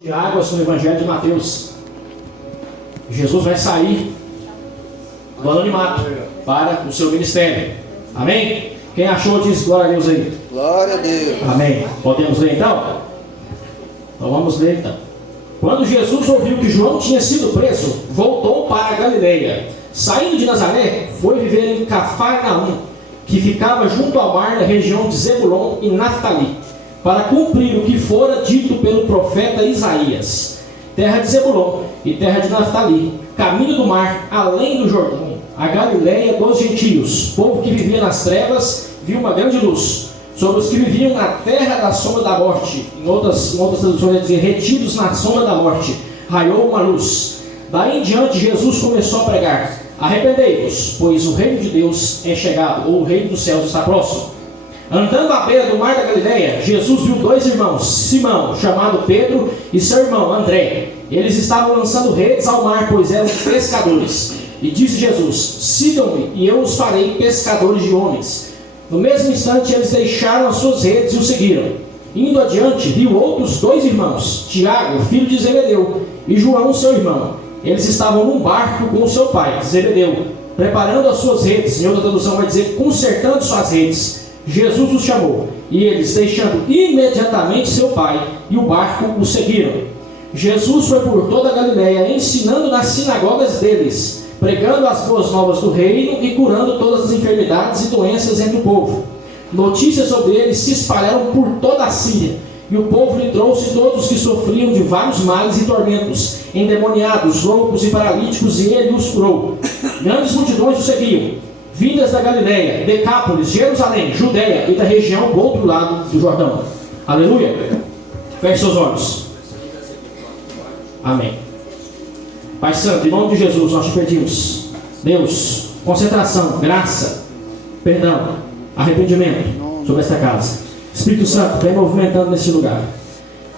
De águas no Evangelho de Mateus. Jesus vai sair do anonimato para o seu ministério. Amém? Quem achou diz glória a Deus aí. Glória a Deus. Amém. Podemos ler então? Então vamos ler então. Quando Jesus ouviu que João tinha sido preso, voltou para a Galileia. Saindo de Nazaré, foi viver em Cafarnaum, que ficava junto ao mar na região de Zebulon e Naftali, para cumprir o que fora dito pelo profeta Isaías: terra de Zebulon e terra de Naftali, caminho do mar, além do Jordão, a Galileia dos gentios. Povo que vivia nas trevas viu uma grande luz. Sobre os que viviam na terra da sombra da morte, em outras traduções vai dizer retidos na sombra da morte, raiou uma luz. Daí em diante Jesus começou a pregar: arrependei-vos, pois o reino de Deus é chegado, ou o reino dos céus está próximo. Andando à beira do mar da Galileia, Jesus viu dois irmãos, Simão, chamado Pedro, e seu irmão André. Eles estavam lançando redes ao mar, pois eram pescadores. E disse Jesus: sigam-me, e eu os farei pescadores de homens. No mesmo instante, eles deixaram as suas redes e o seguiram. Indo adiante, viu outros dois irmãos, Tiago, filho de Zebedeu, e João, seu irmão. Eles estavam num barco com o seu pai, Zebedeu, preparando as suas redes. Em outra tradução vai dizer, consertando suas redes. Jesus os chamou, e eles, deixando imediatamente seu pai e o barco, o seguiram. Jesus foi por toda a Galileia, ensinando nas sinagogas deles, pregando as boas novas do reino e curando todas as enfermidades e doenças entre o povo. Notícias sobre ele se espalharam por toda a Síria, e o povo lhe trouxe todos os que sofriam de vários males e tormentos, endemoniados, loucos e paralíticos, e ele os curou. Grandes multidões o seguiam, vindas da Galileia, Decápolis, Jerusalém, Judeia e da região do outro lado do Jordão. Aleluia. Feche seus olhos. Amém. Pai Santo, em nome de Jesus, nós te pedimos, Deus, concentração, graça, perdão, arrependimento sobre esta casa. Espírito Santo, vem movimentando nesse lugar,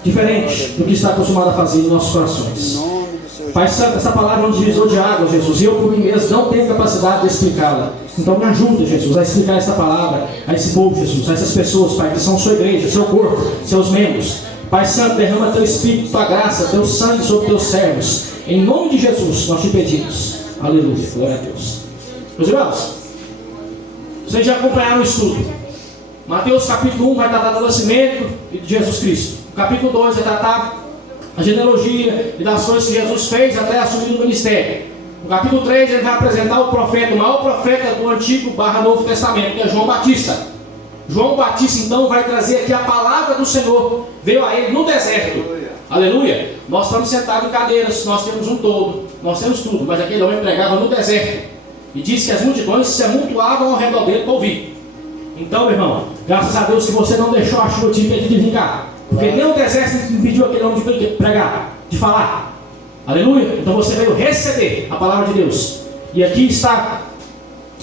diferente do que está acostumado a fazer em nossos corações. Pai Santo, essa palavra é um divisor de águas, Jesus, e eu por mim mesmo não tenho capacidade de explicá-la. Então me ajuda, Jesus, a explicar essa palavra a esse povo, Jesus, a essas pessoas, Pai, que são sua igreja, seu corpo, seus membros. Pai Santo, derrama teu Espírito, tua graça, teu sangue sobre teus servos. Em nome de Jesus, nós te pedimos. Aleluia, glória a Deus. Meus irmãos, vocês já acompanharam o estudo. Mateus capítulo 1 vai tratar do nascimento de Jesus Cristo. O capítulo 2 vai tratar a genealogia e das coisas que Jesus fez até assumir o ministério. No capítulo 3 ele vai apresentar o profeta, o maior profeta do Antigo / Novo Testamento, que é João Batista. João Batista então vai trazer aqui a palavra do Senhor, veio a ele no deserto. Aleluia. Nós estamos sentados em cadeiras, nós temos um todo, nós temos tudo, mas aquele homem pregava no deserto. E disse que as multidões se amontoavam ao redor dele para ouvir. Então, meu irmão, graças a Deus que você não deixou a chuva te impedir de vir cá. Porque nem o deserto impediu aquele homem de pregar, de falar. Aleluia. Então você veio receber a palavra de Deus. E aqui está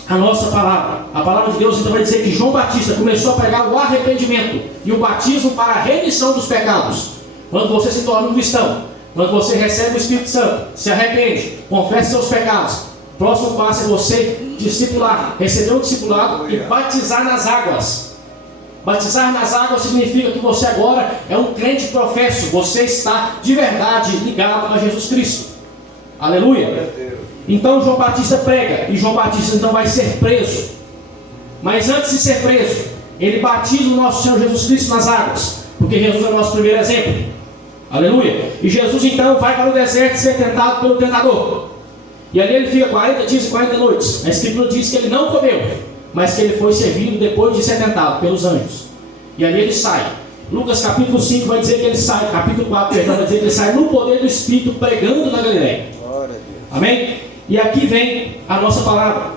a nossa palavra. A palavra de Deus então vai dizer que João Batista começou a pregar o arrependimento e o batismo para a remissão dos pecados. Quando você se torna um cristão, quando você recebe o Espírito Santo, se arrepende, confessa seus pecados, o próximo passo é você discipular, receber um discipulado e batizar nas águas. Batizar nas águas significa que você agora é um crente professo, você está de verdade ligado a Jesus Cristo. Aleluia. Então João Batista prega, e João Batista então vai ser preso. Mas antes de ser preso, ele batiza o nosso Senhor Jesus Cristo nas águas, porque Jesus é o nosso primeiro exemplo. Aleluia. E Jesus então vai para o deserto ser tentado pelo tentador. E ali ele fica 40 dias e 40 noites. A Escritura diz que ele não comeu, mas que ele foi servido depois de ser tentado pelos anjos. E ali ele sai. Lucas capítulo 5 vai dizer que ele sai, capítulo 4 vai dizer que ele sai no poder do Espírito, pregando na Galileia. Amém? E aqui vem a nossa palavra.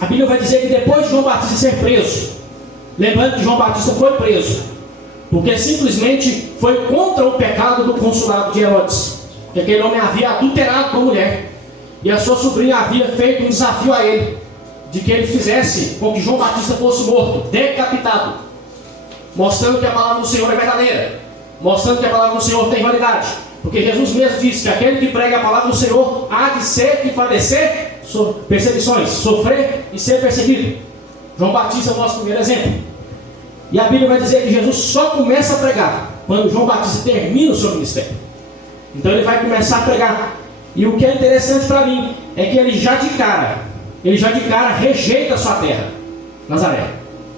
A Bíblia vai dizer que depois de João Batista ser preso, lembrando que João Batista foi preso porque simplesmente foi contra o pecado do consulado de Herodes, que aquele homem havia adulterado com a mulher, e a sua sobrinha havia feito um desafio a ele, de que ele fizesse com que João Batista fosse morto, decapitado, mostrando que a palavra do Senhor é verdadeira, mostrando que a palavra do Senhor tem validade, porque Jesus mesmo disse que aquele que prega a palavra do Senhor há de ser e padecer perseguições, sofrer e ser perseguido. João Batista é o nosso primeiro exemplo. E a Bíblia vai dizer que Jesus só começa a pregar quando João Batista termina o seu ministério. Então ele vai começar a pregar. E o que é interessante para mim é que ele já de cara rejeita a sua terra, Nazaré.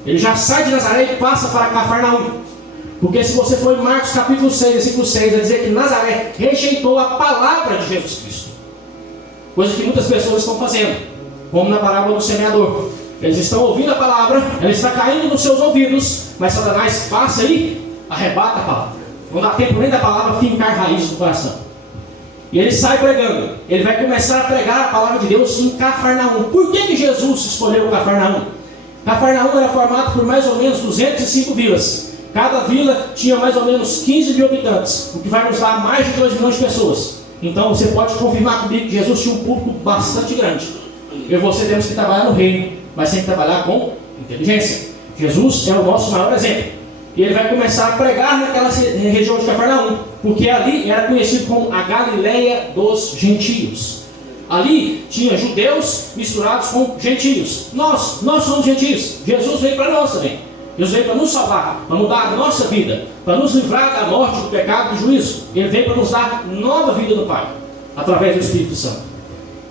Ele já sai de Nazaré e passa para Cafarnaum. Porque se você for em Marcos capítulo 6, versículo 6, vai dizer que Nazaré rejeitou a palavra de Jesus Cristo. Coisa que muitas pessoas estão fazendo, como na parábola do semeador. Eles estão ouvindo a palavra, ela está caindo nos seus ouvidos, mas Satanás passa e arrebata a palavra. Não dá tempo nem da palavra fincar raízes no coração. E ele sai pregando. Ele vai começar a pregar a palavra de Deus em Cafarnaum. Por que Jesus escolheu Cafarnaum? Cafarnaum era formado por mais ou menos 205 vilas. Cada vila tinha mais ou menos 15 mil habitantes, o que vai nos dar mais de 2 milhões de pessoas. Então você pode confirmar comigo que Jesus tinha um público bastante grande. Eu e você temos que trabalhar no reino, mas tem que trabalhar com inteligência. Jesus é o nosso maior exemplo. E ele vai começar a pregar naquela região de Cafarnaum, porque ali era conhecido como a Galileia dos gentios. Ali tinha judeus misturados com gentios. Nós somos gentios. Jesus veio para nós também. Jesus veio para nos salvar, para mudar a nossa vida, para nos livrar da morte, do pecado, do juízo. Ele veio para nos dar nova vida no Pai, através do Espírito Santo.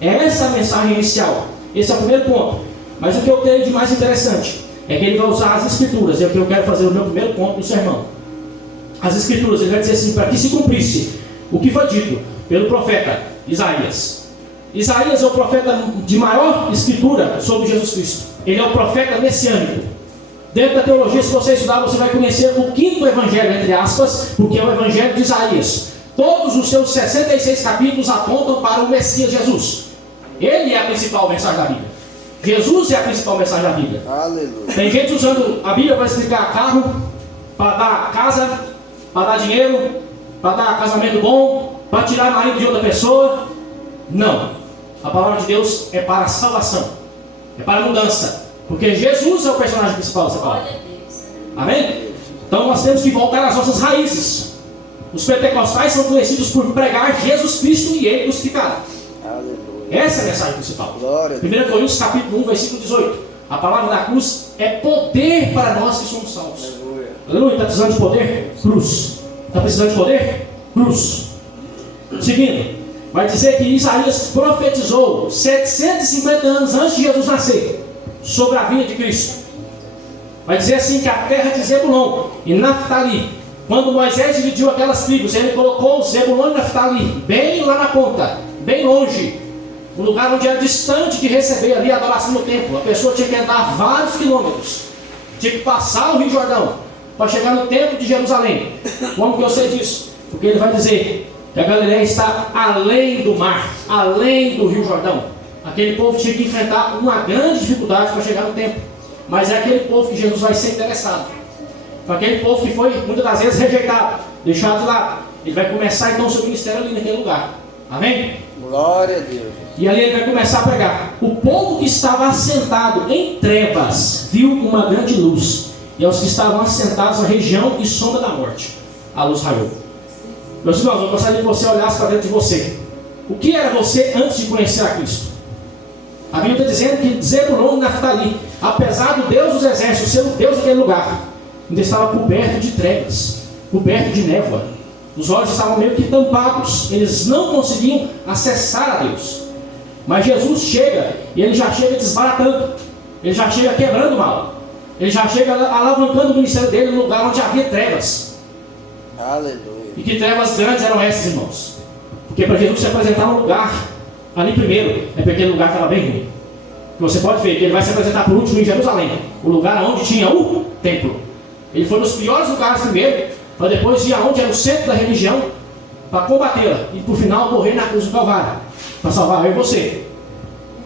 É essa a mensagem inicial. Esse é o primeiro ponto. Mas o que eu tenho de mais interessante é que ele vai usar as Escrituras. É o que eu quero fazer o meu primeiro ponto do sermão. As Escrituras, ele vai dizer assim, para que se cumprisse o que foi dito pelo profeta Isaías. Isaías é o profeta de maior escritura sobre Jesus Cristo. Ele é o profeta messiânico. Dentro da teologia, se você estudar, você vai conhecer o quinto evangelho, entre aspas, porque é o evangelho de Isaías. Todos os seus 66 capítulos apontam para o Messias Jesus. Ele é a principal mensagem da Bíblia. Jesus é a principal mensagem da Bíblia. Aleluia. Tem gente usando a Bíblia para explicar carro, para dar casa, para dar dinheiro, para dar casamento bom, para tirar marido de outra pessoa. Não. A palavra de Deus é para a salvação, é para a mudança. Porque Jesus é o personagem principal dessa palavra. Amém? Então nós temos que voltar às nossas raízes. Os pentecostais são conhecidos por pregar Jesus Cristo e Ele crucificado. Aleluia. Essa é a mensagem principal. 1 Coríntios capítulo 1, versículo 18. A palavra da cruz é poder para nós que somos salvos. Aleluia. Está precisando de poder? Cruz. Está precisando de poder? Cruz. Seguindo, vai dizer que Isaías profetizou 750 anos antes de Jesus nascer sobre a vinda de Cristo. Vai dizer assim que a terra de Zebulon e Naftali, quando Moisés dividiu aquelas tribos, ele colocou Zebulon e Naftali bem lá na ponta, bem longe, um lugar onde era distante de receber ali a adoração no templo. A pessoa tinha que andar vários quilômetros, tinha que passar o Rio Jordão para chegar no templo de Jerusalém. Como que eu sei disso? Porque ele vai dizer que a Galileia está além do mar, além do Rio Jordão. Aquele povo tinha que enfrentar uma grande dificuldade para chegar no templo. Mas é aquele povo que Jesus vai ser interessado. Aquele povo que foi muitas das vezes rejeitado, deixado de lado. Ele vai começar então o seu ministério ali naquele lugar. Amém? Glória a Deus. E ali ele vai começar a pregar. O povo que estava assentado em trevas viu uma grande luz. E aos que estavam assentados na região e sombra da morte, a luz raiou. Meus irmãos, eu gostaria que você olhasse para dentro de você. O que era você antes de conhecer a Cristo? A Bíblia está dizendo que Zebulon e Naftali, apesar do Deus dos exércitos ser o Deus daquele lugar, ainda estava coberto de trevas, coberto de névoa. Os olhos estavam meio que tampados, eles não conseguiam acessar a Deus. Mas Jesus chega, e ele já chega desbaratando, ele já chega quebrando o mal, ele já chega alavancando o ministério dele no lugar onde havia trevas. Aleluia. E que trevas grandes eram essas, irmãos? Porque para Jesus se apresentar um lugar ali primeiro, é porque aquele lugar estava bem ruim. Você pode ver que ele vai se apresentar por último em Jerusalém, o lugar onde tinha o templo. Ele foi nos piores lugares primeiro, para depois ir aonde era o centro da religião, para combatê-la e por final morrer na cruz do Calvário, para salvar eu e você.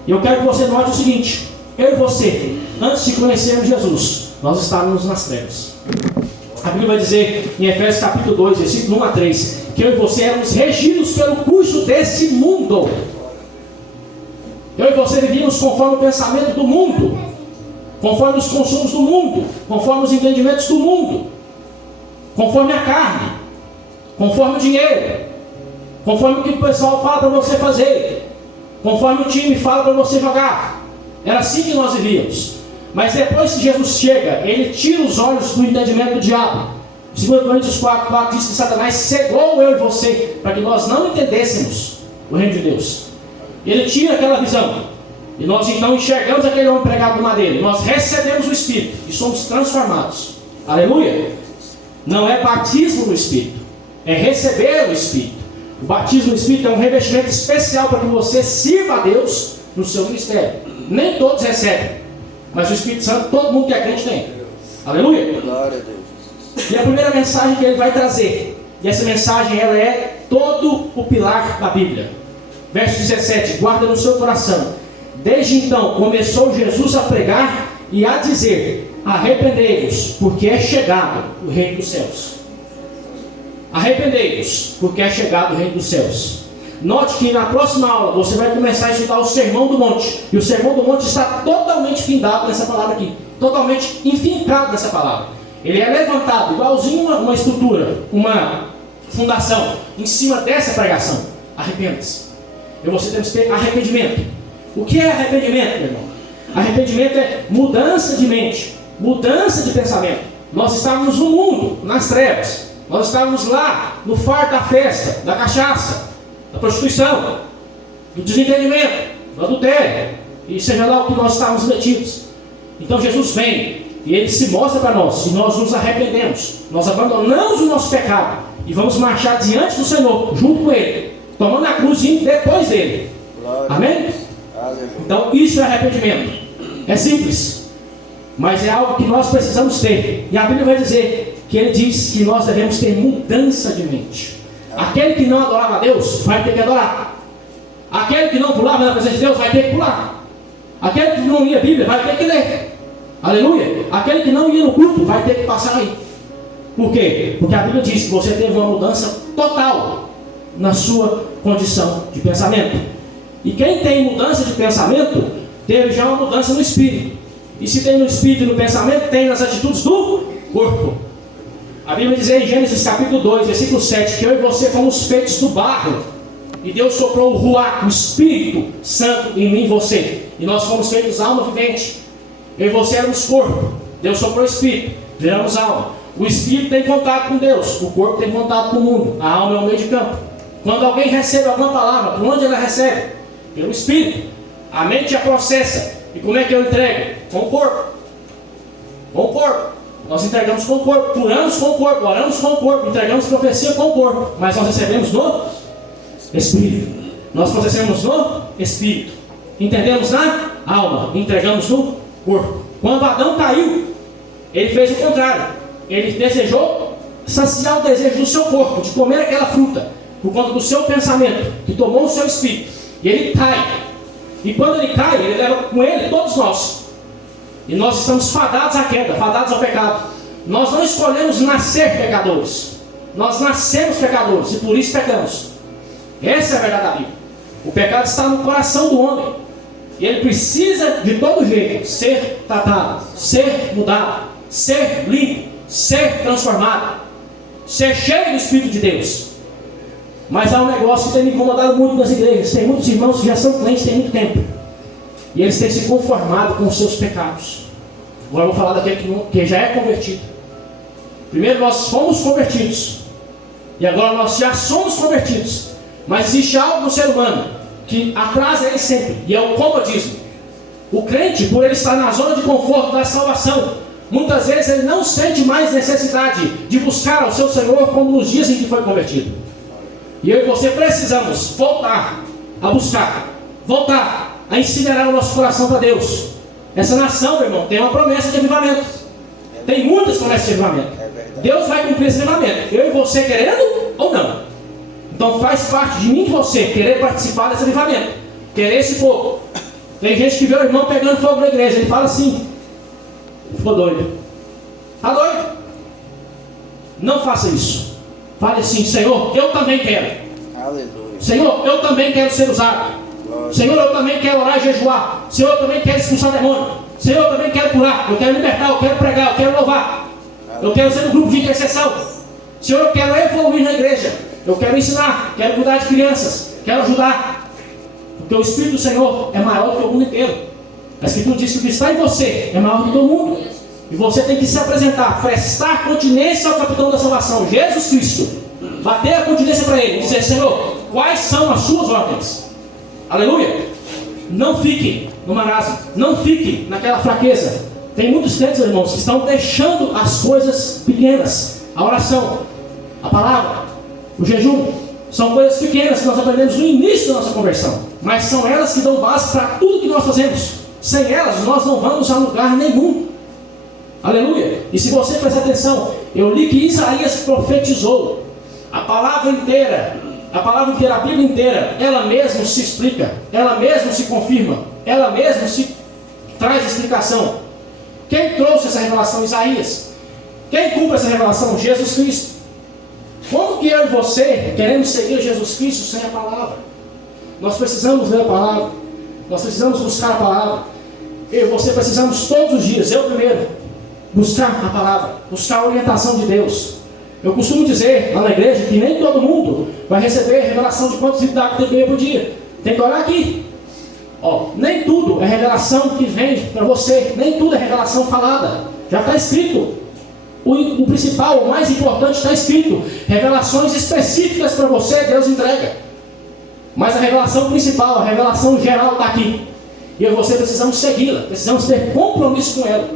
E eu quero que você note o seguinte: eu e você, antes de conhecermos Jesus, nós estávamos nas trevas. A Bíblia vai dizer em Efésios capítulo 2, versículo 1 a 3, que eu e você éramos regidos pelo curso desse mundo. Eu e você vivíamos conforme o pensamento do mundo, conforme os consumos do mundo, conforme os entendimentos do mundo, conforme a carne, conforme o dinheiro, conforme o que o pessoal fala para você fazer, conforme o time fala para você jogar. Era assim que nós vivíamos. Mas depois que Jesus chega, ele tira os olhos do entendimento do diabo, 2 Coríntios 4 diz que Satanás cegou eu e você para que nós não entendêssemos o reino de Deus. Ele tinha aquela visão. E nós então enxergamos aquele homem pregado no madeiro. Nós recebemos o Espírito e somos transformados. Aleluia! Não é batismo no Espírito, é receber o Espírito. O batismo no Espírito é um revestimento especial para que você sirva a Deus no seu ministério. Nem todos recebem, mas o Espírito Santo todo mundo que é crente tem. Aleluia! Glória a Deus. E a primeira mensagem que ele vai trazer, e essa mensagem ela é todo o pilar da Bíblia. Verso 17, guarda no seu coração. Desde então começou Jesus a pregar e a dizer: arrependei-vos, porque é chegado o reino dos céus. Arrependei-vos, porque é chegado o reino dos céus. Note que na próxima aula você vai começar a estudar o Sermão do Monte. E o Sermão do Monte está totalmente findado nessa palavra aqui. Totalmente enfincado nessa palavra. Ele é levantado, igualzinho uma estrutura, uma fundação, em cima dessa pregação. Arrependa-se. E você tem que ter arrependimento. O que é arrependimento, meu irmão? Arrependimento é mudança de mente, mudança de pensamento. Nós estávamos no mundo, nas trevas. Nós estávamos lá, no fardo da festa, da cachaça, da prostituição, do desentendimento, do adultério, e seja lá o que nós estávamos metidos. Então Jesus vem, e Ele se mostra para nós, e nós nos arrependemos. Nós abandonamos o nosso pecado, e vamos marchar diante do Senhor, junto com Ele, tomando a cruz e indo depois dEle. Amém? Então isso é arrependimento. É simples, mas é algo que nós precisamos ter. E a Bíblia vai dizer que Ele diz que nós devemos ter mudança de mente. Aquele que não adorava a Deus vai ter que adorar. Aquele que não pulava na presença de Deus vai ter que pular. Aquele que não lia a Bíblia vai ter que ler. Aleluia. Aquele que não ia no culto vai ter que passar aí. Por quê? Porque a Bíblia diz que você teve uma mudança total na sua condição de pensamento. E quem tem mudança de pensamento, teve já uma mudança no espírito. E se tem no espírito e no pensamento, tem nas atitudes do corpo. A Bíblia diz em Gênesis capítulo 2, versículo 7, que eu e você fomos feitos do barro. E Deus soprou o Ruach, o Espírito Santo em mim e você. E nós fomos feitos alma vivente. Eu e você éramos corpo. Deus soprou o Espírito, viramos alma. O Espírito tem contato com Deus, o corpo tem contato com o mundo. A alma é o meio de campo. Quando alguém recebe alguma palavra, por onde ela recebe? Pelo Espírito. A mente a processa. E como é que eu entrego? Com o corpo. Com o corpo. Nós entregamos com o corpo, curamos com o corpo, oramos com o corpo, entregamos profecia com o corpo. Mas nós recebemos no Espírito. Nós processamos no Espírito. Entendemos na alma, entregamos no corpo. Quando Adão caiu, ele fez o contrário. Ele desejou saciar o desejo do seu corpo, de comer aquela fruta, por conta do seu pensamento, que tomou o seu espírito. E ele cai. E quando ele cai, ele leva com ele todos nós. E nós estamos fadados à queda, fadados ao pecado. Nós não escolhemos nascer pecadores. Nós nascemos pecadores e por isso pecamos. Essa é a verdade da Bíblia. O pecado está no coração do homem. E ele precisa de todo jeito ser tratado, ser mudado, ser limpo, ser transformado, ser cheio do Espírito de Deus. Mas há um negócio que tem me incomodado muito nas igrejas. Tem muitos irmãos que já são crentes tem muito tempo. E eles têm se conformado com os seus pecados. Agora eu vou falar daquele que já é convertido. Primeiro nós fomos convertidos. E agora nós já somos convertidos. Mas existe algo no ser humano que atrasa ele sempre. E é o comodismo. O crente, por ele estar na zona de conforto da salvação, muitas vezes ele não sente mais necessidade de buscar ao seu Senhor como nos dias em que foi convertido. E eu e você precisamos voltar a buscar, voltar a incinerar o nosso coração para Deus. Essa nação, meu irmão, tem uma promessa de avivamento. Tem muitas promessas de avivamento. Deus vai cumprir esse avivamento. Eu e você querendo ou não. Então faz parte de mim e de você querer participar desse avivamento. Querer esse fogo. Tem gente que vê o irmão pegando fogo na igreja. Ele fala assim: ficou doido. Está doido? Não faça isso. Fale assim: Senhor, eu também quero. Aleluia. Senhor, eu também quero ser usado. Glória. Senhor, eu também quero orar e jejuar. Senhor, eu também quero expulsar demônio. Senhor, eu também quero curar. Eu quero libertar, eu quero pregar, eu quero louvar. Eu quero ser um grupo de intercessão. Senhor, eu quero evoluir na igreja. Eu quero ensinar, quero cuidar de crianças, quero ajudar. Porque o Espírito do Senhor é maior do que o mundo inteiro. A Escritura diz que o que está em você é maior do que o mundo. E você tem que se apresentar, prestar continência ao capitão da salvação, Jesus Cristo. Bater a continência para ele, dizer: Senhor, quais são as suas ordens? Aleluia. Não fique no marasmo, não fique naquela fraqueza. Tem muitos crentes, irmãos, que estão deixando as coisas pequenas. A oração, a palavra, o jejum, são coisas pequenas que nós aprendemos no início da nossa conversão, mas são elas que dão base para tudo que nós fazemos. Sem elas, nós não vamos a lugar nenhum. Aleluia. E se você prestar atenção, eu li que Isaías profetizou. A palavra inteira, a Bíblia inteira, ela mesma se explica, ela mesma se confirma, ela mesma se traz explicação. Quem trouxe essa revelação? Isaías. Quem cumpre essa revelação? Jesus Cristo. Como que eu e você queremos seguir Jesus Cristo sem a palavra? Nós precisamos ler a palavra, nós precisamos buscar a palavra. Eu e você precisamos todos os dias, eu primeiro, buscar a palavra, buscar a orientação de Deus. Eu costumo dizer lá na igreja que nem todo mundo vai receber a revelação de quantos litros d'água tem que beber por dia. Tem que olhar aqui. Nem tudo é revelação que vem para você, nem tudo é revelação falada. Já está escrito. O principal, o mais importante está escrito. Revelações específicas para você, Deus entrega. Mas a revelação principal, a revelação geral está aqui. E eu e você precisamos segui-la, precisamos ter compromisso com ela.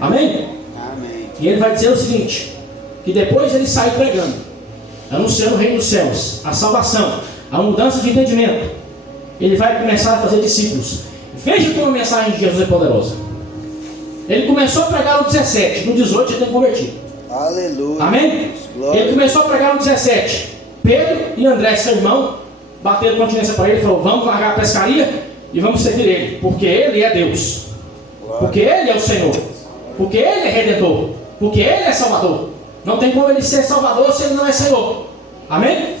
Amém? Amém. E ele vai dizer o seguinte: que depois ele sair pregando, anunciando o reino dos céus, a salvação, a mudança de entendimento, ele vai começar a fazer discípulos. Veja como a mensagem de Jesus é poderosa. Ele começou a pregar no 17, no 18 ele tem convertido. Aleluia. Amém? Glória. Ele começou a pregar no 17. Pedro e André, seu irmão, bateram continência para ele e falou: vamos largar a pescaria e vamos seguir ele, porque ele é Deus, porque ele é o Senhor, porque ele é Redentor, porque ele é Salvador. Não tem como ele ser Salvador se ele não é Senhor. Amém? Amém.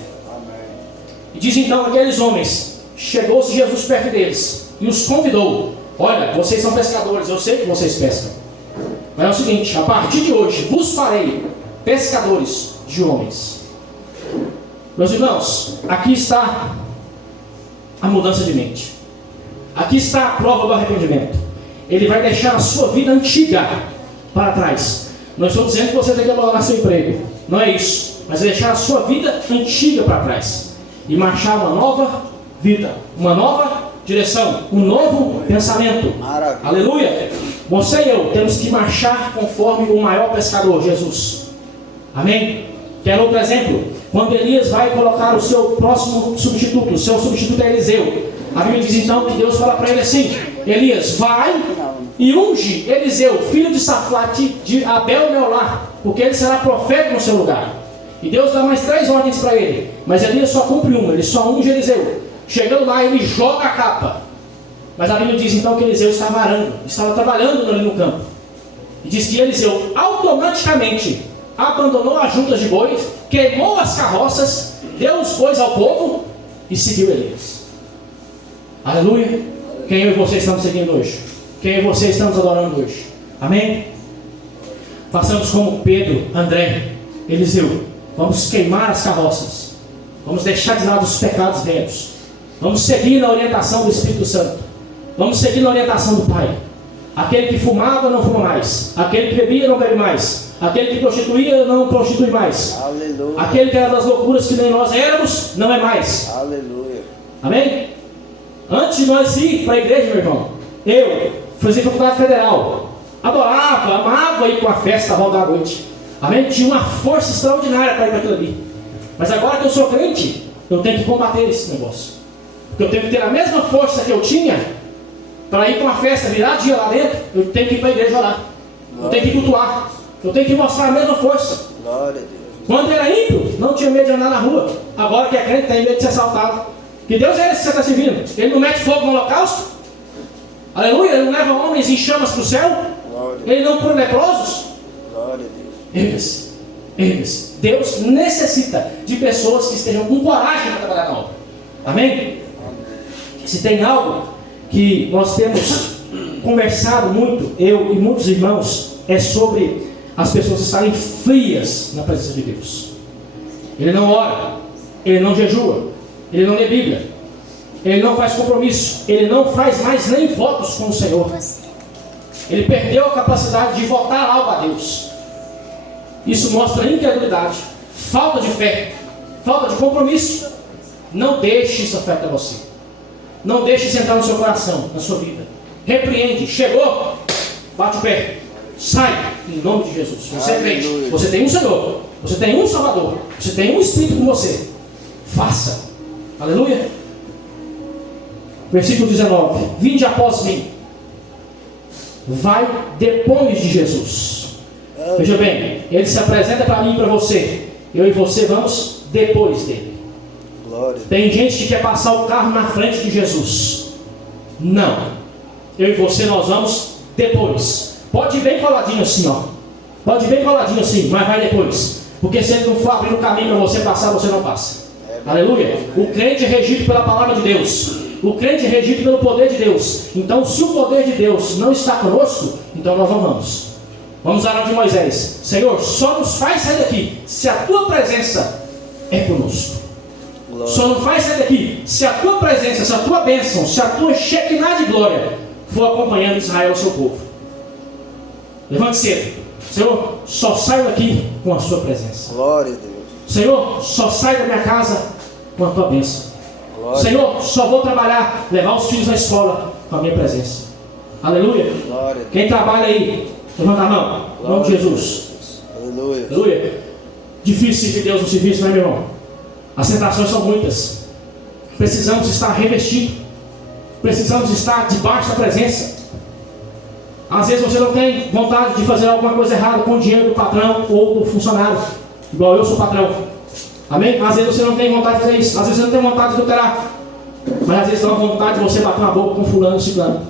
E diz então aqueles homens: chegou-se Jesus perto deles e os convidou: olha, vocês são pescadores, eu sei que vocês pescam, mas é o seguinte, a partir de hoje vos farei pescadores de homens. Meus irmãos, aqui está a mudança de mente, aqui está a prova do arrependimento. Ele vai deixar a sua vida antiga para trás. Não estou dizendo que você tem que abandonar seu emprego, não é isso, mas é deixar a sua vida antiga para trás e marchar uma nova vida, uma nova direção, um novo pensamento. Maravilha. Aleluia. Você e eu temos que marchar conforme o maior pescador, Jesus. Amém? Quer outro exemplo? Quando Elias vai colocar o seu próximo substituto, o seu substituto é Eliseu. A Bíblia diz então que Deus fala para ele assim: Elias, vai e unge Eliseu, filho de Safate, de Abel Meolá, porque ele será profeta no seu lugar. E Deus dá mais 3 ordens para ele, mas Elias só cumpre uma, ele só unge Eliseu. Chegando lá, ele joga a capa. Mas a Bíblia diz então que Eliseu estava arando, estava trabalhando ali no campo. E diz que Eliseu automaticamente abandonou as juntas de bois, queimou as carroças, deu os bois ao povo e seguiu Elias. Aleluia. Quem eu e você estamos seguindo hoje? Quem eu e você estamos adorando hoje? Amém? Façamos como Pedro, André, Eliseu. Vamos queimar as carroças. Vamos deixar de lado os pecados velhos. Vamos seguir na orientação do Espírito Santo. Vamos seguir na orientação do Pai. Aquele que fumava não fuma mais. Aquele que bebia não bebe mais. Aquele que prostituía não prostitui mais. Aleluia. Aquele que era das loucuras que nem nós éramos, não é mais. Aleluia. Amém? Antes de nós ir para a igreja, meu irmão, eu fazia faculdade federal, adorava, amava ir para a festa volta da noite. Amém? Tinha uma força extraordinária para ir para aquilo ali. Mas agora que eu sou crente, eu tenho que combater esse negócio. Porque eu tenho que ter a mesma força que eu tinha para ir para uma festa, virar dia lá dentro. Eu tenho que ir para a igreja orar. Eu tenho que cultuar. Eu tenho que mostrar a mesma força. Glória a Deus. Quando era ímpio, não tinha medo de andar na rua. Agora que é crente, tem medo de ser assaltado. Que Deus é esse que você está servindo? Ele não mete fogo no holocausto? Aleluia. Ele não leva homens em chamas para o céu? Glória. Ele não cura leprosos? Glória a Deus. Erga-se. Erga-se. Deus necessita de pessoas que estejam com coragem para trabalhar na obra. Amém? Se tem algo que nós temos conversado muito, eu e muitos irmãos, é sobre as pessoas estarem frias na presença de Deus. Ele não ora, ele não jejua, ele não lê Bíblia, ele não faz compromisso, ele não faz mais nem votos com o Senhor. Ele perdeu a capacidade de votar algo a Deus. Isso mostra incredulidade, falta de fé, falta de compromisso. Não deixe isso afetar você. Não deixe isso entrar no seu coração, na sua vida. Repreende, chegou, bate o pé, sai, em nome de Jesus. Você é crente, você tem um Senhor, você tem um Salvador, você tem um Espírito com você. Faça. Aleluia. Versículo 19: vinde após mim. Vai depois de Jesus. Veja bem, ele se apresenta para mim e para você. Eu e você vamos depois dele. Glória. Tem gente que quer passar o carro na frente de Jesus. Não. Eu e você nós vamos depois. Pode ir bem coladinho assim, ó. Pode ir bem coladinho assim, mas vai depois. Porque se ele não for abrir o caminho para você passar, você não passa. Aleluia. O crente é regido pela palavra de Deus. O crente é regido pelo poder de Deus. Então, se o poder de Deus não está conosco, então nós não vamos. Vamos orar de Moisés. Senhor, só nos faz sair daqui se a tua presença é conosco. Só não faz sair daqui se a tua presença, se a tua bênção, se a tua Shekinah de glória for acompanhando Israel, o seu povo. Levante cedo. Senhor, só saio daqui com a sua presença. Glória a Deus. Senhor, só saio da minha casa com a tua bênção. Glória. Senhor, só vou trabalhar, levar os filhos à escola com a minha presença. Aleluia. Glória. Quem trabalha aí, levanta a mão. Em nome de Jesus. Aleluia. Aleluia. Difícil servir Deus no serviço, não é, meu irmão? As tentações são muitas. Precisamos estar revestidos. Precisamos estar debaixo da presença. Às vezes você não tem vontade de fazer alguma coisa errada com o dinheiro do patrão ou do funcionário. Igual eu sou patrão. Amém? Às vezes você não tem vontade de fazer isso. Às vezes você não tem vontade de adulterar. Mas às vezes dá uma vontade de você bater uma boca com fulano e ciclano.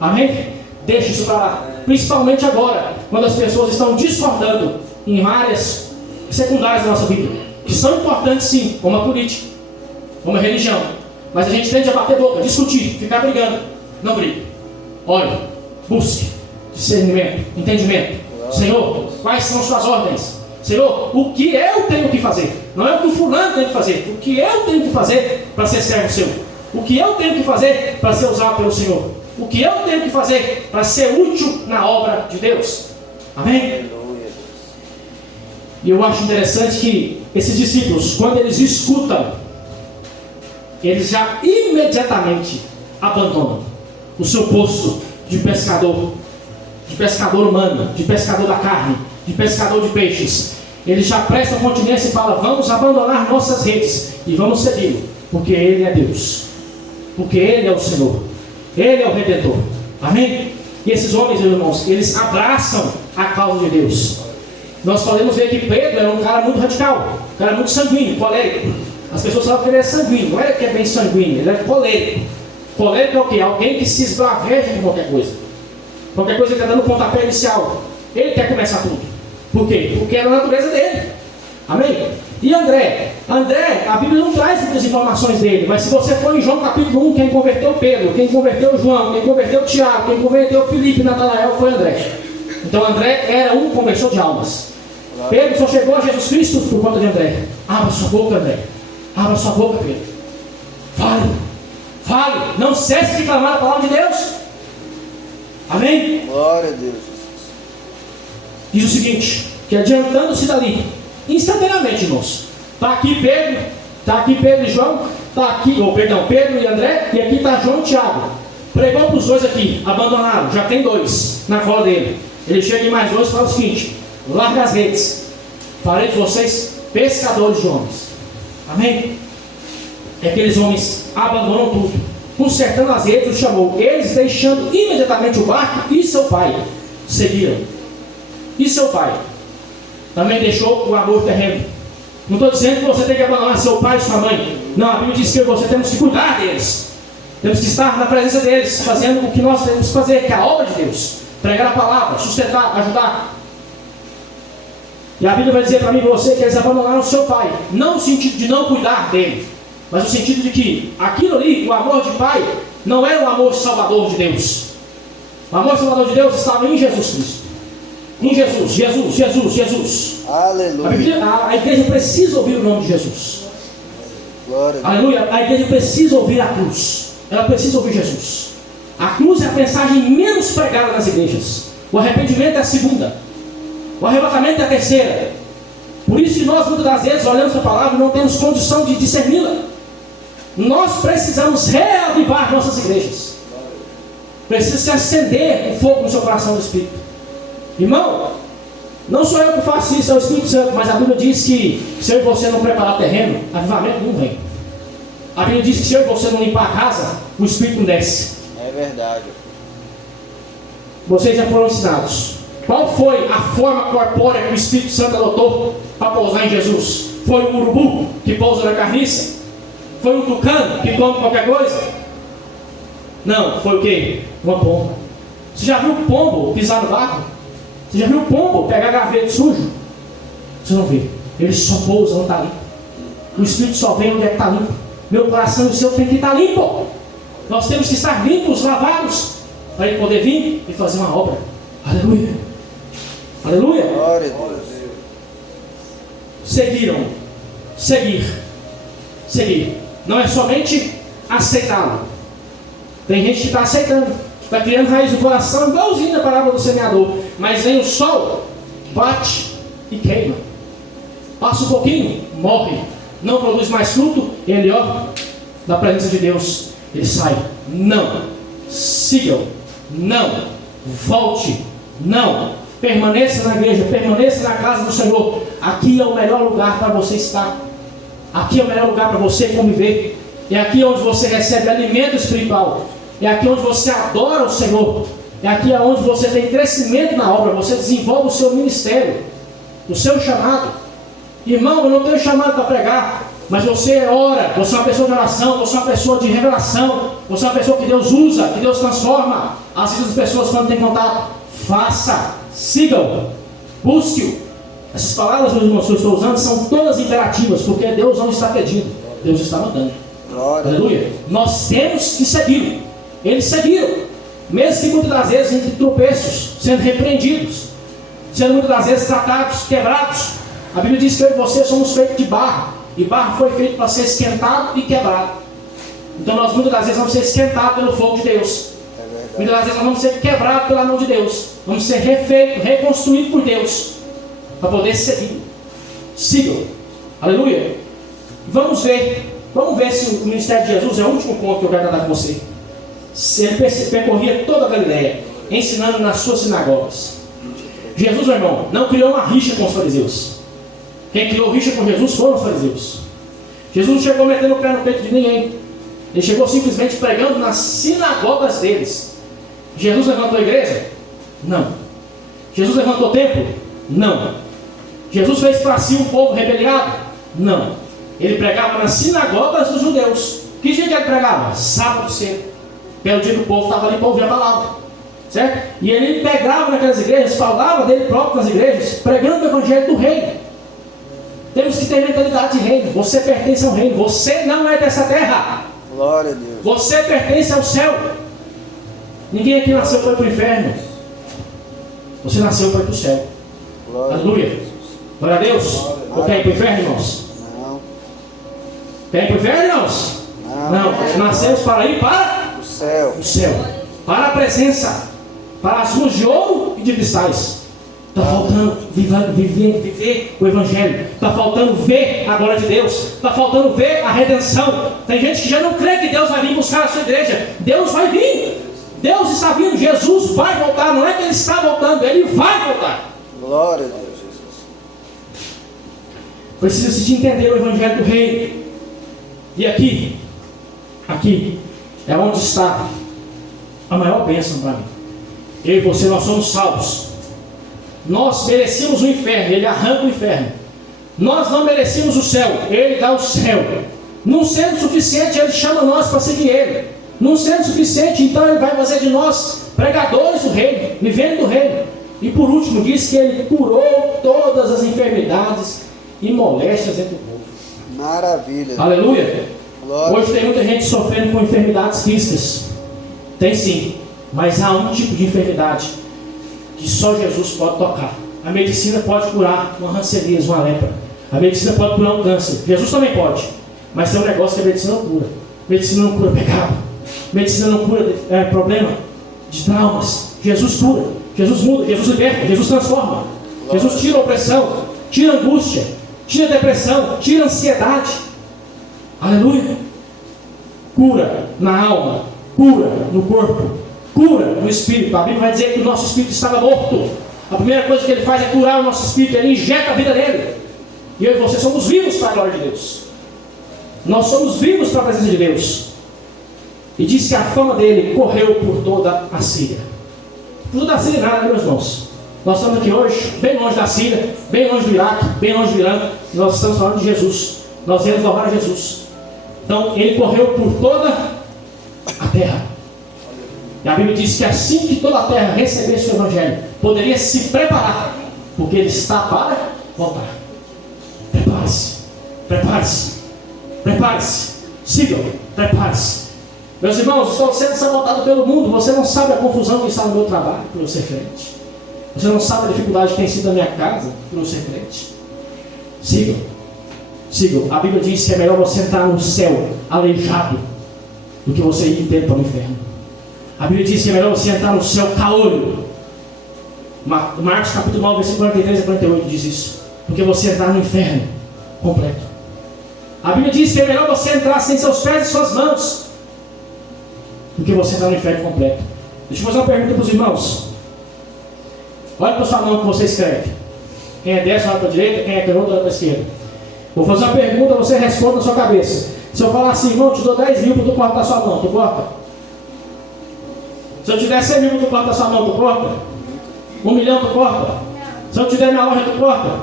Amém? Deixe isso para lá. Principalmente agora, quando as pessoas estão discordando em áreas secundárias da nossa vida, que são importantes sim, como a política, como a religião. Mas a gente tende a bater boca, discutir, ficar brigando. Não brigue. Olhe, busque discernimento, entendimento. Senhor, quais são suas ordens? Senhor, o que eu tenho que fazer? Não é o que o fulano tem que fazer. O que eu tenho que fazer para ser servo seu? O que eu tenho que fazer para ser usado pelo Senhor? O que eu tenho que fazer para ser útil na obra de Deus? Amém? Aleluia. E eu acho interessante que esses discípulos, quando eles escutam, eles já imediatamente abandonam o seu posto de pescador humano, de pescador da carne, de pescador de peixes. Eles já prestam continência e falam: vamos abandonar nossas redes e vamos segui-lo, porque Ele é Deus, porque Ele é o Senhor, Ele é o Redentor. Amém? E esses homens, meus irmãos, eles abraçam a causa de Deus. Nós podemos ver que Pedro era um cara muito radical, um cara muito sanguíneo, colérico. As pessoas falam que ele é sanguíneo, não é que é bem sanguíneo, ele é colérico. Colérico é o quê? Alguém que se esbraveja de qualquer coisa. Qualquer coisa que está dando pontapé inicial. Ele quer começar tudo. Por quê? Porque é a natureza dele. Amém? E André? André, a Bíblia não traz muitas informações dele, mas se você for em João capítulo 1, quem converteu Pedro, quem converteu João, quem converteu Tiago, quem converteu Filipe e Natanael foi André. Então André era um conversor de almas. Pedro só chegou a Jesus Cristo por conta de André. Abra sua boca, André. Abra sua boca, Pedro. Fale. Fale. Não cesse de clamar a palavra de Deus. Amém? Glória a Deus. Diz o seguinte, que adiantando-se dali, instantaneamente, irmãos, está aqui Pedro e João, Pedro e André, e aqui está João e Tiago. Pregou para os dois aqui, abandonaram, já tem dois na cola dele. Ele chega em mais dois e fala o seguinte: larga as redes, farei de vocês pescadores de homens. Amém? E aqueles homens abandonam tudo, consertando as redes, os chamou. Eles, deixando imediatamente o barco e seu pai, seguiram. E seu pai também deixou o amor terreno. Não estou dizendo que você tem que abandonar seu pai e sua mãe. Não, a Bíblia diz que você temos que cuidar deles. Temos que estar na presença deles, fazendo o que nós temos que fazer, que é a obra de Deus. Pregar a palavra, sustentar, ajudar. E a Bíblia vai dizer para mim e para você que eles abandonaram o seu pai. Não no sentido de não cuidar dele, mas no sentido de que aquilo ali, o amor de pai, não era o amor salvador de Deus. O amor salvador de Deus estava em Jesus Cristo. Em Jesus. Aleluia. A igreja precisa ouvir o nome de Jesus. Glória a Deus. Aleluia. A igreja precisa ouvir a cruz. Ela precisa ouvir Jesus. A cruz é a mensagem menos pregada nas igrejas. O arrependimento é a segunda. O arrebatamento é a terceira. Por isso que nós muitas das vezes olhamos para a palavra e não temos condição de discerni-la. Nós precisamos reavivar nossas igrejas. Precisa se acender o fogo no seu coração do Espírito. Irmão, não sou eu que faço isso, é o Espírito Santo. Mas a Bíblia diz que se eu e você não preparar o terreno, avivamento não vem. A Bíblia diz que se eu e você não limpar a casa, o Espírito não desce. É verdade. Vocês já foram ensinados. Qual foi a forma corpórea que o Espírito Santo adotou para pousar em Jesus? Foi um urubu que pousa na carniça? Foi um tucano que come qualquer coisa? Não, foi o quê? Uma pomba. Você já viu o pombo pisar no barco? Você já viu o pombo pegar graveto sujo? Você não vê. Ele só pousa onde está limpo. O Espírito só vem onde é que está limpo. Meu coração e o seu tem que estar limpo. Nós temos que estar limpos, lavados, para ele poder vir e fazer uma obra. Aleluia. Aleluia. Glória a Deus. Seguiram. Seguir. Não é somente aceitá-lo. Tem gente que está aceitando, está criando raiz no coração, igualzinho na palavra do semeador. Mas vem o sol, bate e queima. Passa um pouquinho, morre. Não produz mais fruto, ele, da presença de Deus, ele sai. Não. Sigam. Não. Volte. Não. Permaneça na igreja, permaneça na casa do Senhor. Aqui é o melhor lugar para você estar. Aqui é o melhor lugar para você conviver. É aqui onde você recebe alimento espiritual. É aqui onde você adora o Senhor. É aqui onde você tem crescimento na obra. Você desenvolve o seu ministério, o seu chamado. Irmão, eu não tenho chamado para pregar, mas você ora, você é uma pessoa de oração, você é uma pessoa de revelação, você é uma pessoa que Deus usa, que Deus transforma as vidas das pessoas quando tem contato. Faça, sigam, busque-o. Essas palavras, meus irmãos, que eu estou usando são todas imperativas, porque Deus não está pedindo, Deus está mandando. Glória. Aleluia. Nós temos que segui-lo. Eles seguiram, mesmo que muitas das vezes entre tropeços, sendo repreendidos, sendo muitas das vezes tratados, quebrados. A Bíblia diz que eu e você somos feitos de barro, e barro foi feito para ser esquentado e quebrado. Então nós muitas das vezes vamos ser esquentados pelo fogo de Deus. Muitas das vezes nós vamos ser quebrados pela mão de Deus. Vamos ser refeitos, reconstruídos por Deus, para poder seguir. Sigam. Aleluia. Vamos ver se o ministério de Jesus é o último ponto que eu quero tratar com você. Se ele percorria toda a Galileia, ensinando nas suas sinagogas. Jesus, meu irmão, não criou uma rixa com os fariseus. Quem criou rixa com Jesus foram os fariseus. Jesus não chegou metendo o pé no peito de ninguém. Ele chegou simplesmente pregando nas sinagogas deles. Jesus levantou a igreja? Não. Jesus levantou o templo? Não. Jesus fez para si um povo rebeliado? Não. Ele pregava nas sinagogas dos judeus. Que dia que ele pregava? Sábado cedo. Pelo dia que o povo estava ali para ouvir a palavra. Certo? E ele pregava naquelas igrejas, falava dele próprio nas igrejas, pregando o evangelho do reino. Temos que ter mentalidade de reino. Você pertence ao reino. Você não é dessa terra. Glória a Deus. Você pertence ao céu. Ninguém aqui nasceu para ir para o inferno. Você nasceu para ir para o céu. Glória. Aleluia. Glória a Deus. Ou quer ir para o inferno, irmãos? Não. Quer ir para o inferno, irmãos? Não. Nascemos para ir para O céu. o céu. Para a presença. Para as ruas de ouro e de cristais. Está faltando viver o Evangelho. Está faltando ver a glória de Deus. Está faltando ver a redenção. Tem gente que já não crê que Deus vai vir buscar a sua igreja. Deus vai vir. Deus está vindo. Jesus vai voltar. Não é que Ele está voltando. Ele vai voltar. Glória a Deus, Jesus. Precisa-se de entender o Evangelho do Reino. E aqui é onde está a maior bênção para mim. Eu e você, nós somos salvos. Nós merecíamos o inferno, Ele arranca o inferno. Nós não merecíamos o céu, Ele dá o céu. Não sendo suficiente, Ele chama nós para seguir Ele. Não sendo suficiente, então Ele vai fazer de nós pregadores do reino, vivendo do reino. E por último, diz que Ele curou todas as enfermidades e moléstias entre o povo. Maravilha. Aleluia. Glória. Hoje tem muita gente sofrendo com enfermidades físicas. Tem sim, mas há um tipo de enfermidade que só Jesus pode tocar. A medicina pode curar uma hanseníase, uma lepra. A medicina pode curar um câncer. Jesus também pode. Mas tem um negócio que a medicina não cura. A medicina não cura pecado. Medicina não cura problema de traumas. Jesus cura, Jesus muda, Jesus liberta, Jesus transforma. Jesus tira a opressão, tira a angústia, tira a depressão, tira a ansiedade. Aleluia. Cura na alma, cura no corpo, cura no espírito. A Bíblia vai dizer que o nosso espírito estava morto. A primeira coisa que ele faz é curar o nosso espírito. Ele injeta a vida nele. E eu e você somos vivos para a glória de Deus. Nós somos vivos para a presença de Deus. E diz que a fama dele correu por toda a Síria. Por toda a Síria nada, meus irmãos. Nós estamos aqui hoje, bem longe da Síria, bem longe do Iraque, bem longe do Irã. Nós estamos falando de Jesus. Nós viemos louvar a Jesus. Então ele correu por toda a terra. E a Bíblia diz que assim que toda a terra recebesse o Evangelho, poderia se preparar, porque ele está para voltar. Prepare-se, prepare-se, prepare-se, sigam, prepare-se. Meus irmãos, estou sendo sabotado pelo mundo. Você não sabe a confusão que está no meu trabalho por eu ser crente. Você não sabe a dificuldade que tem sido na minha casa por eu ser crente. Sigam, sigam. A Bíblia diz que é melhor você entrar no céu aleijado do que você ir inteiro para o inferno. A Bíblia diz que é melhor você entrar no céu caolho. Marcos capítulo 9, versículo 43 a 48 diz isso. Porque você entrar no inferno completo. A Bíblia diz que é melhor você entrar sem seus pés e suas mãos do que você entrar no inferno completo. Deixa eu fazer uma pergunta para os irmãos. Olha para a sua mão que você escreve. Quem é destra, olha para a direita. Quem é canhoto, olha para a esquerda. Vou fazer uma pergunta, você responde na sua cabeça. Se eu falar assim, irmão, te dou 10 mil para tu cortar a sua mão, tu corta? Se eu te der 100 mil para tu cortar a sua mão, tu corta? 1 milhão, tu corta? Se eu te der minha loja, tu corta?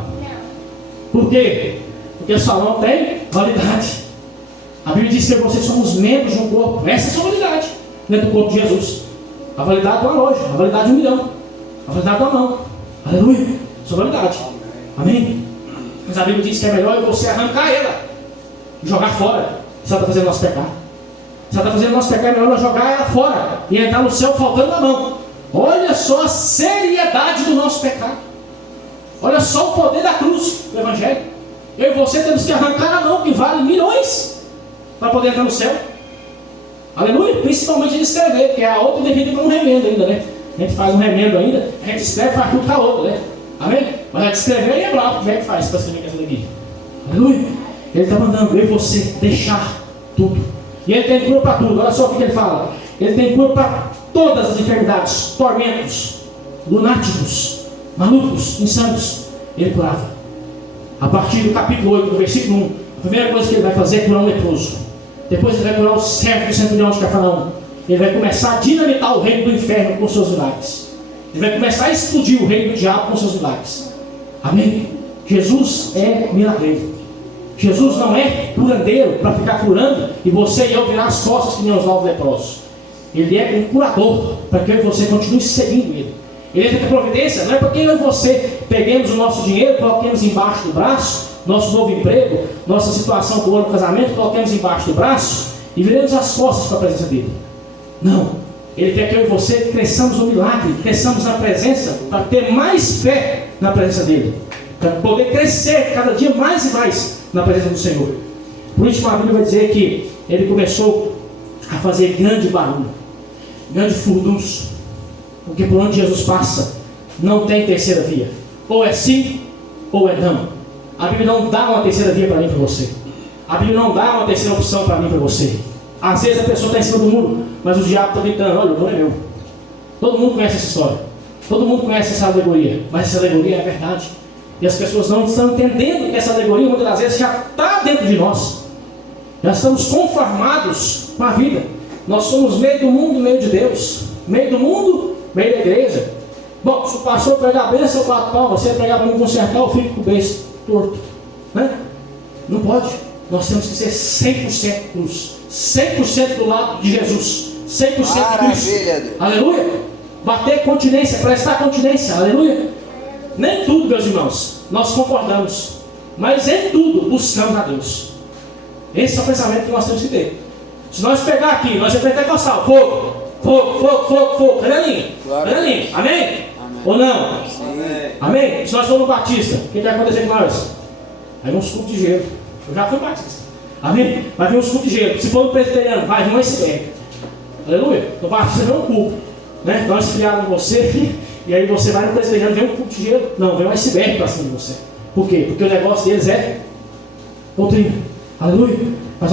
Por quê? Porque a sua mão tem validade. A Bíblia diz que vocês somos membros de um corpo. Essa é a sua validade dentro do corpo de Jesus. A validade de uma loja, a validade de 1 milhão, a validade de uma mão. Aleluia. Sua validade. Amém? Mas a Bíblia diz que é melhor você arrancar ela e jogar fora. Se ela está fazendo nosso pecado. Se ela está fazendo nosso pecado, é melhor jogar ela fora e entrar no céu faltando uma mão. Olha só a seriedade do nosso pecado. Olha só o poder da cruz do Evangelho. Eu e você temos que arrancar a mão que vale milhões para poder entrar no céu. Aleluia. Principalmente de escrever, porque a outra defende como um remendo ainda, né? A gente faz um remendo ainda, a gente escreve, faz tudo com a outra, né? Amém? Mas a gente escrever aí é bravo, como é que faz para escrever essa daqui? Aleluia. Ele está mandando eu e você deixar tudo. E ele tem cura para tudo. Olha só o que ele fala. Ele tem cura para todas as enfermidades, tormentos, lunáticos, malucos, insanos. Ele curava. A partir do capítulo 8, do versículo 1, a primeira coisa que ele vai fazer é curar um leproso. Depois ele vai curar o servo do centurião de Cafarnaum. Ele vai começar a dinamitar o reino do inferno com seus milagres. Ele vai começar a explodir o reino do diabo com seus milagres. Amém? Jesus é milagreiro. Jesus não é curandeiro para ficar curando e você e eu virar as costas que nem os 9 leprosos. Ele é um curador para que eu e você continue seguindo ele. Ele entra com providência, não é porque eu e você peguemos o nosso dinheiro, coloquemos embaixo do braço, nosso novo emprego, nossa situação com o ano do casamento, coloquemos embaixo do braço e viremos as costas para a presença dele. Não. Ele quer que eu e você cresçamos no milagre, cresçamos na presença, para ter mais fé na presença dele. Para poder crescer cada dia mais e mais na presença do Senhor. Por isso a Bíblia vai dizer que ele começou a fazer grande barulho, grande furdunço, porque por onde Jesus passa não tem terceira via. Ou é sim, ou é não. A Bíblia não dá uma terceira via para mim e para você. A Bíblia não dá uma terceira opção para mim e para você. Às vezes a pessoa está em cima do muro, mas o diabo está gritando, olha, o muro é meu. Todo mundo conhece essa história. Todo mundo conhece essa alegoria. Mas essa alegoria é a verdade. E as pessoas não estão entendendo que essa alegoria muitas das vezes já está dentro de nós. Já estamos conformados com a vida. Nós somos meio do mundo, meio de Deus. Meio do mundo, meio da igreja. Bom, se o pastor pregar a bênção, eu bato palma. Se ele pregar para me consertar, eu fico com o beijo torto. Né? Não pode. Nós temos que ser 100% cruz. 100% do lado de Jesus. 100% de Cristo. Aleluia. Bater continência, prestar continência. Aleluia. Nem tudo, meus irmãos, nós concordamos. Mas em tudo buscamos a Deus. Esse é o pensamento que nós temos que ter. Se nós pegar aqui, nós vamos pentecostal, fogo, fogo, fogo, fogo, fogo. Cadê a linha? Cadê a linha? Amém? Amém? Ou não? Amém. Amém? Se nós formos batista, o que vai acontecer com nós? Vai vir uns cultos de gelo. Eu já fui batista. Amém? Vai vir uns cultos de gelo. Se for um presbiteriano, vai vir um iceberg. Aleluia. Então basta você ver um culto, né? Dá uma esfriada em você, e aí você vai no presbiteriano, vem um culto de gelo. Não, vem um iceberg para cima de você. Por quê? Porque o negócio deles é doutrina. Aleluia. Mas